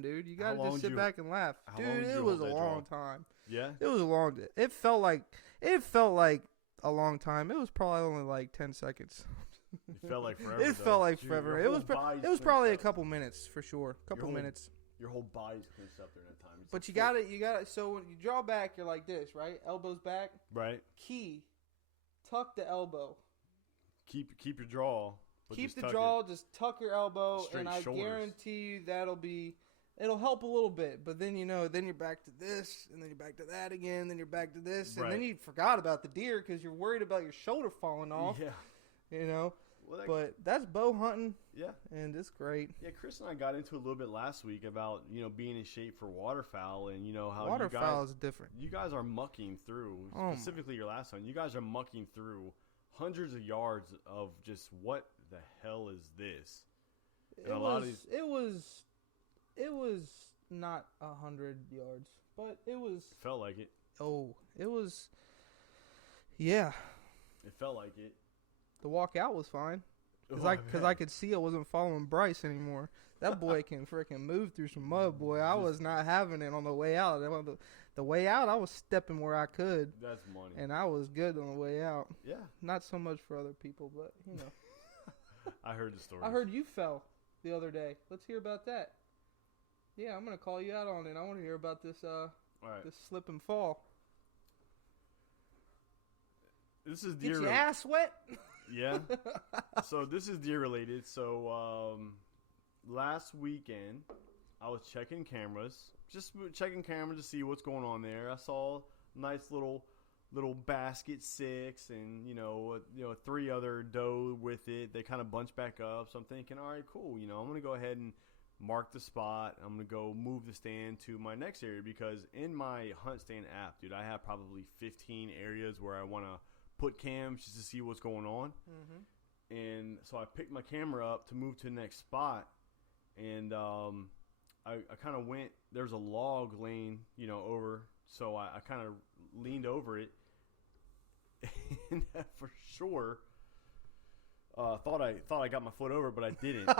dude. You How gotta long just did sit you? back and laugh, How long dude. did It you was hold a that long draw? time. Yeah. It was a long. It felt like a long time. It was probably only like 10 seconds. It felt like forever. It though. felt like Dude, forever. your It was. whole body's It was clenched probably a up. couple minutes for sure. Couple whole- minutes. Your whole body's clenched up during that time. It's But a you full- got it. You got it. So when you draw back, you're like this, right? Elbows back. Right. Key. Tuck the elbow. Keep your jaw. But Keep just the tuck jaw. Just tuck your elbow, Straight and I shoulders. guarantee you it'll help a little bit. But then then you're back to this, and then you're back to that again, then you're back to this, and then Right. you forgot about the deer because you're worried about your shoulder falling It. off. Yeah. You know. Well, But that's bow hunting, yeah. and it's great. Yeah, Chris and I got into a little bit last week about being in shape for waterfowl and how Waterfowl is different. you guys are mucking through, Oh my. specifically your last one. You guys are mucking through hundreds of yards of just what the hell is this? And a lot of these- It was not 100 yards, but it was. Felt like it. Oh, it was. Yeah, It felt like it. the walk out was fine because Oh, I could see I wasn't following Bryce anymore. That boy can freaking move through some mud, boy. I was not having it on the way out. The way out, I was stepping where I could, That's money. and I was good on the way out. Yeah, Not so much for other people, but I heard the story. I heard you fell the other day. Let's hear about that. Yeah, I'm gonna call you out on it. I want to hear about this All right. this slip and fall. This is Get deer. your ass wet. Yeah. So this is deer related. So last weekend I was checking cameras, just checking cameras to see what's going on there. I saw a nice little basket 6 and 3 other doe with it. They kind of bunched back up. So I'm thinking, all right, cool. I'm gonna go ahead and mark the spot. I'm gonna go move the stand to my next area because in my hunt stand app, dude, I have probably 15 areas where I want to put cams just to see what's going on. Mm-hmm. And so I picked my camera up to move to the next spot, and I kind of went. There's a log laying, over, so I kind of leaned over it, and for sure thought I got my foot over, but I didn't.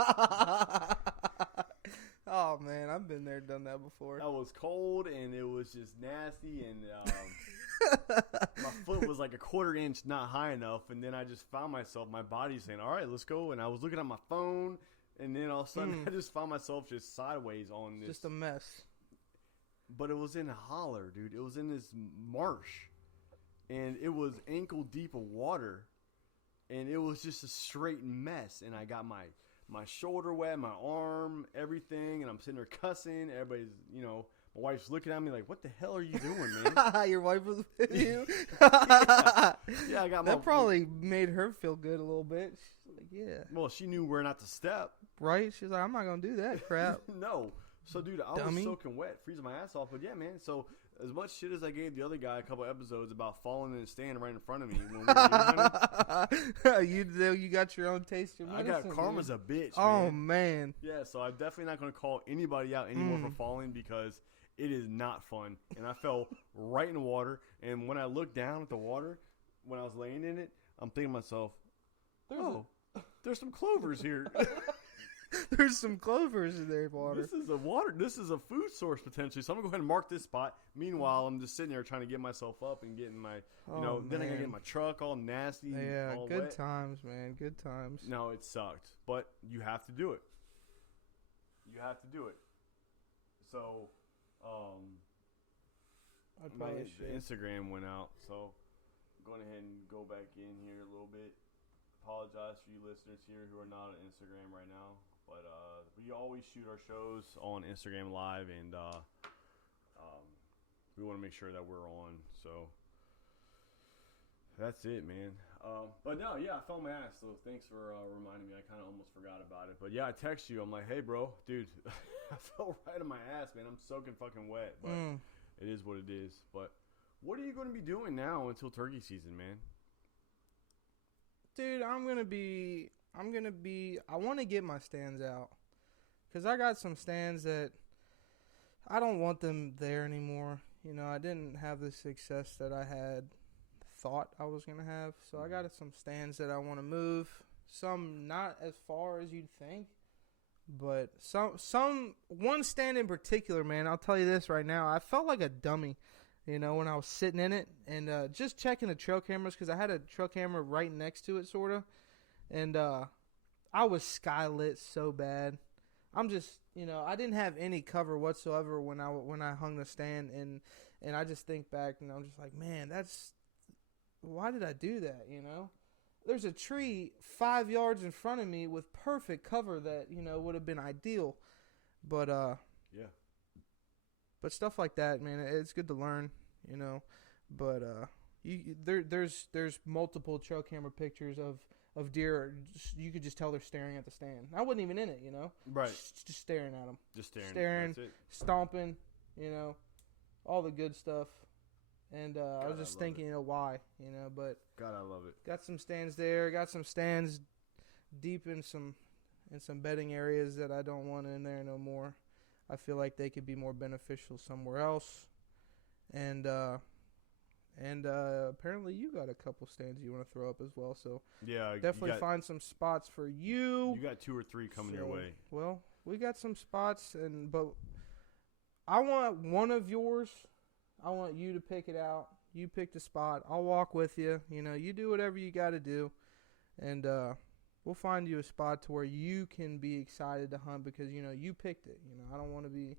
Oh man, I've been there, done that before. I was cold, and it was just nasty, and my foot was like a quarter inch not high enough, and then I just found myself, my body saying, all right, let's go. And I was looking at my phone, and then all of a sudden I just found myself just sideways on this. Just a mess. But it was in a holler, dude. It was in this marsh, and it was ankle deep of water, and it was just a straight mess. And I got my shoulder wet, my arm, everything, and I'm sitting there cussing. Everybody's, my wife's looking at me like, what the hell are you doing, man? Your wife was with you. Yeah, I got that probably made her feel good a little bit. She's like, yeah, Well, she knew where not to step. right. She's like, I'm not gonna do that crap. No. So, dude, I Dummy. was soaking wet, freezing my ass off. But, yeah, man, so as much shit as I gave the other guy a couple episodes about falling in a stand right in front of me when we were deer hunting, you got your own taste of I medicine. got karma's dude. a bitch, Oh man. man. Yeah, so I'm definitely not going to call anybody out anymore for falling because it is not fun. And I fell right in the water. And when I looked down at the water, when I was laying in it, I'm thinking to myself, there's some clovers here. There's some clovers in there, water. This is a food source potentially. So I'm gonna go ahead and mark this spot. Meanwhile, I'm just sitting there trying to get myself up and getting my, then I gotta get man. my truck all nasty. Yeah, all good wet. times, man. Good times. No, it sucked, but you have to do it. You have to do it. So, I'd my probably the should. Instagram went out, so I'm going ahead and go back in here a little bit. Apologize for you listeners here who are not on Instagram right now, but we always shoot our shows on Instagram Live, and we want to make sure that we're on. So that's it, man. But no, yeah, I fell my ass. So thanks for reminding me. I kind of almost forgot about it. But yeah, I text you. I'm like, hey, bro, dude, I fell right on my ass, man. I'm soaking fucking wet, but it is what it is. But what are you going to be doing now until turkey season, man? Dude, I want to get my stands out. Because I got some stands that I don't want them there anymore. I didn't have the success that I had thought I was going to have. So I got some stands that I want to move. Some not as far as you'd think. But one stand in particular, man, I'll tell you this right now. I felt like a dummy, when I was sitting in it and just checking the trail cameras because I had a trail camera right next to it, sort of. And I was skylit so bad. I'm just, I didn't have any cover whatsoever when I hung the stand, and I just think back and I'm just like, man, why did I do that? There's a tree 5 yards in front of me with perfect cover that would have been ideal, but yeah. But stuff like that, man, it's good to learn, But there's multiple trail camera pictures of deer. You could just tell they're staring at the stand. I wasn't even in it, Right. Just staring at them. Just staring. That's it. Stomping, all the good stuff. And I was just thinking, why, but God, I love it. Got some stands there. Got some stands deep in some bedding areas that I don't want in there no more. I feel like they could be more beneficial somewhere else. And apparently you got a couple stands you want to throw up as well. So yeah, definitely find some spots for you. You got 2 or 3 coming your way. Well, we got some spots, but I want one of yours. I want you to pick it out. You pick the spot. I'll walk with you. You do whatever you got to do. And we'll find you a spot to where you can be excited to hunt because, you picked it. I don't want to be,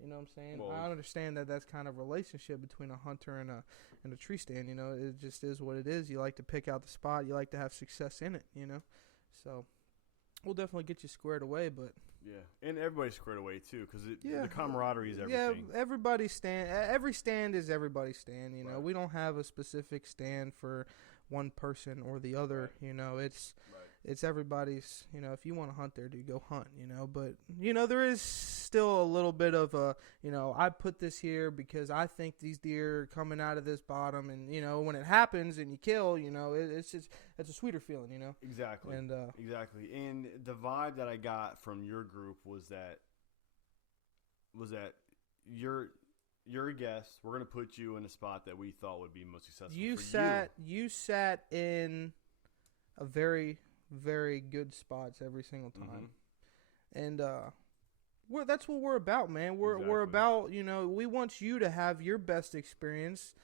what I'm saying? Well, I understand that that's kind of a relationship between a hunter and a tree stand. It just is what it is. You like to pick out the spot. You like to have success in it, So we'll definitely get you squared away, but. Yeah, and everybody's squared away too, because the camaraderie is everything. Yeah, every stand is everybody's stand. Right. We don't have a specific stand for one person or the other. Right. It's everybody's. If you want to hunt there, dude, go hunt. But there is still a little bit of a. I put this here because I think these deer are coming out of this bottom, and when it happens and you kill, it's a sweeter feeling. Exactly. And exactly. And the vibe that I got from your group was that you're a guest. We're gonna put you in a spot that we thought would be most successful. You sat in a very, very good spots every single time, and that's what we're about, man. We're about we want you to have your best experience.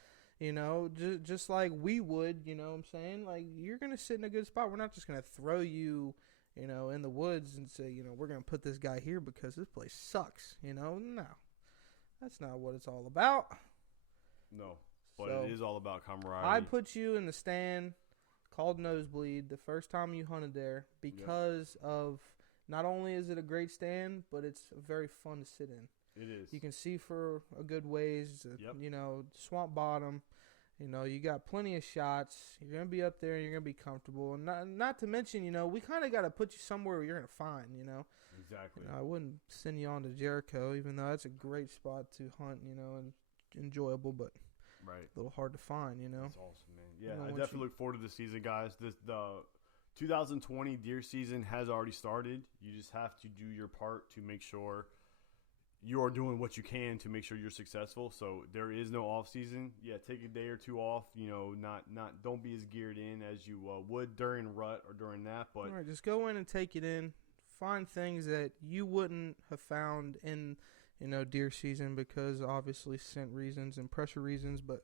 Just like we would, what I'm saying? Like, you're going to sit in a good spot. We're not just going to throw you, in the woods and say, we're going to put this guy here because this place sucks, No, that's not what it's all about. No, but it is all about camaraderie. I put you in the stand called Nosebleed the first time you hunted there because of not only is it a great stand, but it's very fun to sit in. It is. You can see for a good ways, swamp bottom. You got plenty of shots. You're going to be up there and you're going to be comfortable. And not to mention, we kind of got to put you somewhere where you're going to find, Exactly. I wouldn't send you on to Jericho, even though that's a great spot to hunt, and enjoyable, but right. a little hard to find, That's awesome, man. Yeah, I definitely look forward to the season, guys. The 2020 deer season has already started. You just have to do your part to make sure you are doing what you can to make sure you're successful. So there is no off season. Yeah, take a day or two off. Don't be as geared in as you would during rut or during that. But all right, just go in and take it in. Find things that you wouldn't have found in deer season because obviously scent reasons and pressure reasons. But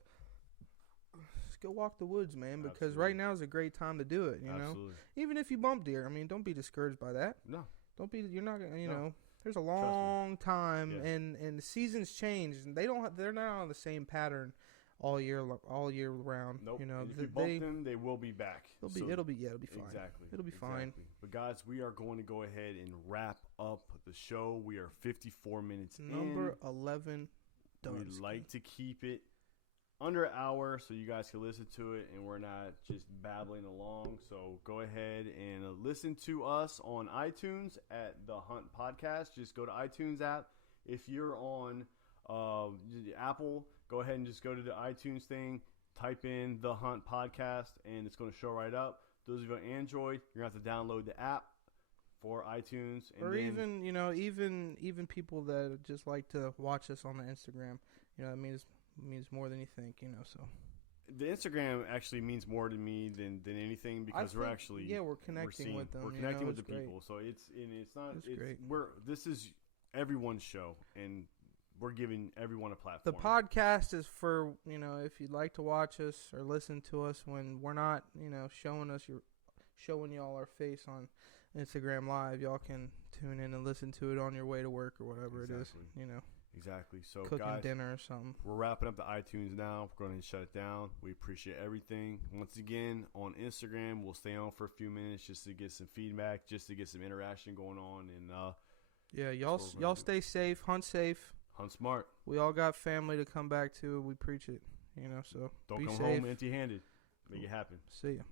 just go walk the woods, man, because Absolutely. Right now is a great time to do it. Absolutely. Even if you bump deer, don't be discouraged by that. No, don't be. You're not gonna. No. There's a long time, Yeah. and the seasons change, and they're not on the same pattern all year round. Nope. If you bump them, they will be back. It'll be fine. Exactly. It'll be fine. But guys, we are going to go ahead and wrap up the show. We are 54 minutes Number 11. We like to keep it under an hour so you guys can listen to it and we're not just babbling along. So go ahead and listen to us on iTunes at The Hunt Podcast. Just go to iTunes app. If you're on Apple, go ahead and just go to the iTunes thing, type in The Hunt Podcast, and it's going to show right up. Those of you on Android, you're going to have to download the app for iTunes. And or even people that just like to watch us on the Instagram. It means more than you think, so. the Instagram actually means more to me than anything because we're actually we're connecting with them. We're connecting with the great. people, so it's not It's great. This is everyone's show, and we're giving everyone a platform. The podcast is for if you'd like to watch us or listen to us when we're not showing y'all our face on Instagram Live. Y'all can tune in and listen to it on your way to work or whatever it is. Exactly. So, cooking guys, dinner or something. We're wrapping up the iTunes now. We're going to shut it down. We appreciate everything. Once again, on Instagram, we'll stay on for a few minutes just to get some feedback, just to get some interaction going on. And y'all stay safe, hunt safe, hunt smart. We all got family to come back to. We preach it, so don't be come safe. home empty-handed. Make it happen. See ya.